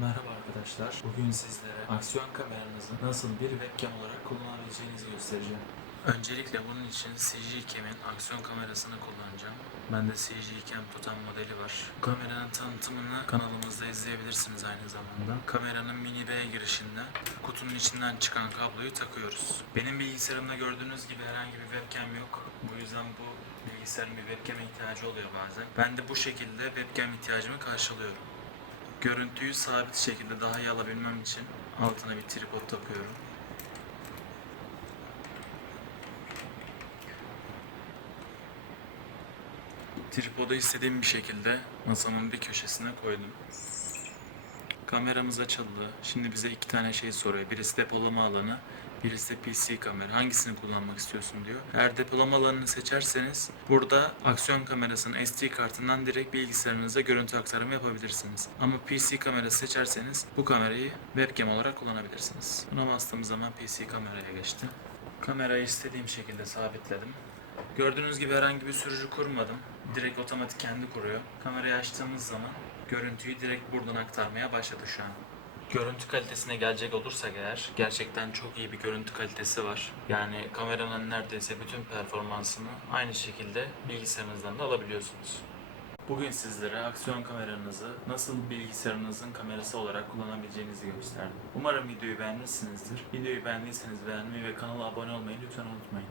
Merhaba arkadaşlar. Bugün sizlere aksiyon kameranızı nasıl bir webcam olarak kullanabileceğinizi göstereceğim. Öncelikle bunun için CG Cam'in aksiyon kamerasını kullanacağım. Bende CG Cam tutan modeli var. Bu kameranın tanıtımını kanalımızda izleyebilirsiniz aynı zamanda. Kameranın mini B girişinde kutunun içinden çıkan kabloyu takıyoruz. Benim bilgisayarımda gördüğünüz gibi herhangi bir webcam yok. Bu yüzden bu bilgisayarın bir webcam'e ihtiyacı oluyor bazen. Ben de bu şekilde webcam ihtiyacımı karşılıyorum. Görüntüyü sabit şekilde daha iyi alabilmem için altına bir tripod takıyorum. Tripodu istediğim bir şekilde masamın bir köşesine koydum. Kameramız açıldı. Şimdi bize iki tane şey soruyor. Birisi depolama alanı, birisi de PC kamera. Hangisini kullanmak istiyorsun diyor. Eğer depolama alanını seçerseniz burada aksiyon kamerasının SD kartından direkt bilgisayarınıza görüntü aktarımı yapabilirsiniz. Ama PC kamerası seçerseniz bu kamerayı webcam olarak kullanabilirsiniz. Buna bastığım zaman PC kameraya geçti. Kamerayı istediğim şekilde sabitledim. Gördüğünüz gibi herhangi bir sürücü kurmadım. Direkt otomatik kendi kuruyor. Kamerayı açtığımız zaman görüntüyü direkt buradan aktarmaya başladı şu an. Görüntü kalitesine gelecek olursak eğer gerçekten çok iyi bir görüntü kalitesi var. Yani kameranın neredeyse bütün performansını aynı şekilde bilgisayarınızdan da alabiliyorsunuz. Bugün sizlere aksiyon kameranızı nasıl bilgisayarınızın kamerası olarak kullanabileceğinizi gösterdim. Umarım videoyu beğenmişsinizdir. Videoyu beğendiyseniz beğenmeyi ve kanala abone olmayı lütfen unutmayın.